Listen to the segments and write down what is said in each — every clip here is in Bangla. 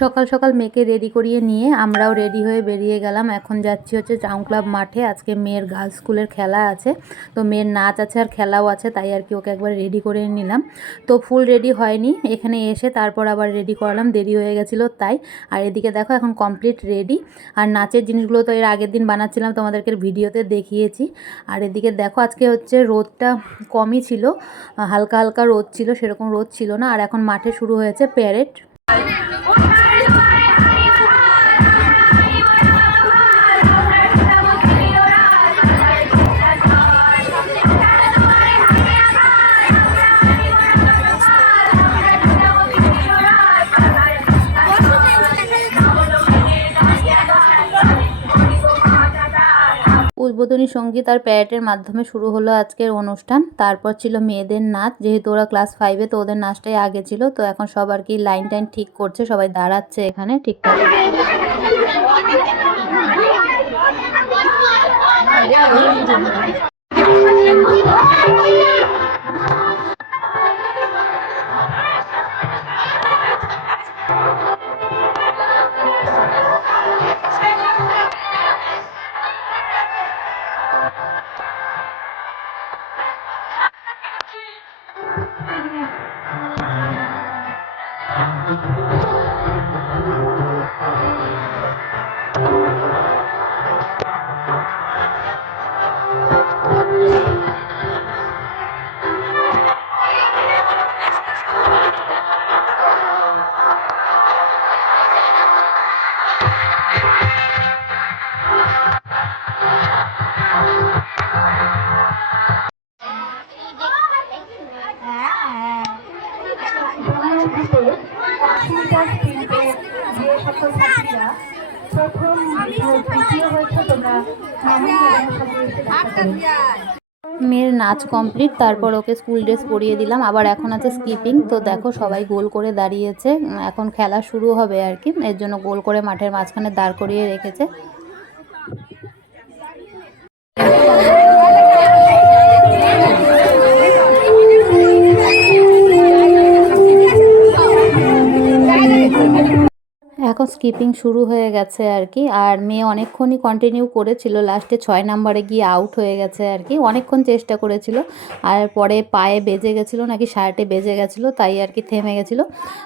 সকাল সকাল মেয়েকে রেডি করিয়ে নিয়ে আমরাও রেডি হয়ে বেরিয়ে গেলাম। এখন যাচ্ছি হচ্ছে টাউন ক্লাব মাঠে। আজকে মেয়ের গার্লস স্কুলের খেলা আছে। তো মেয়ের নাচ আছে আর খেলাও আছে, তাই আর কি ওকে একবার রেডি করে নিলাম। তো ফুল রেডি হয়নি। এখানে এসে তারপর আবার রেডি করালাম। দেরি হয়ে গেছিল, তাই। আর এদিকে দেখো এখন কমপ্লিট রেডি আর নাচের জিনিসগুলো তো এর আগের দিন বানাচ্ছিলাম, তোমাদেরকে ভিডিওতে দেখিয়েছি। আর এদিকে দেখো আজকে হচ্ছে রোদটা কমই ছিল। হালকা হালকা রোদ ছিল, সেরকম রোদ ছিল না। আর এখন মাঠে শুরু হয়েছে প্যারেড উদ্বোধনী সংগীত আর প্যারেটের মাধ্যমে শুরু হলো আজকের অনুষ্ঠান। তারপর ছিল মেয়েদের নাচ, যেহেতু ওরা ক্লাস ফাইভে তো ওদের নাচটাই আগে ছিল, তো এখন সব আর কি লাইন টাইন ঠিক করছে, সবাই দাঁড়াচ্ছে এখানে ঠিকঠাক Thank you. মেয়ের নাচ কমপ্লিট, তারপর ওকে স্কুল ড্রেস পরিয়ে দিলাম। আবার এখন আছে স্কিপিং, তো দেখো সবাই গোল করে দাঁড়িয়েছে। এখন খেলা শুরু হবে আর কি, এর জন্য গোল করে মাঠের মাঝখানে দাঁড় করিয়ে রেখেছে। এখন স্কিপিং শুরু হয়ে গেছে আর কি। আর মেয়ে অনেকক্ষণই কন্টিনিউ করেছিল। লাস্টে ছয় নাম্বারে গিয়ে আউট হয়ে গেছে আর কি। অনেকক্ষণ চেষ্টা করেছিল। আর পরে পায়ে বেজে গেছিল, নাকি শার্টে বেজে গেছিল, তাই আর কি থেমে গেছিল।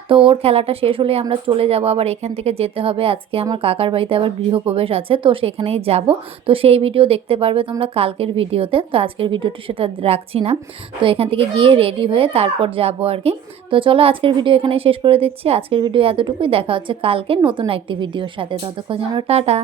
তো ওর খেলাটা শেষ হলে আমরা চলে যাব, আবার এখান থেকে যেতে হবে। আজকে আমার কাকার বাড়িতে আবার গৃহপ্রবেশ আছে, তো সেখানেই যাব। তো সেই ভিডিও দেখতে পারবে তোমরা কালকের ভিডিওতে তো আজকের ভিডিওটা সেটা রাখছি না। তো এখান থেকে গিয়ে রেডি হয়ে তারপর যাব আর কি। তো চলো আজকের ভিডিও এখানেই শেষ করে দিচ্ছি। আজকের ভিডিও এতটুকুই। দেখা হচ্ছে কালকে। নতুন একটি ভিডিওর সাথে ততক্ষণ যেন টাটা।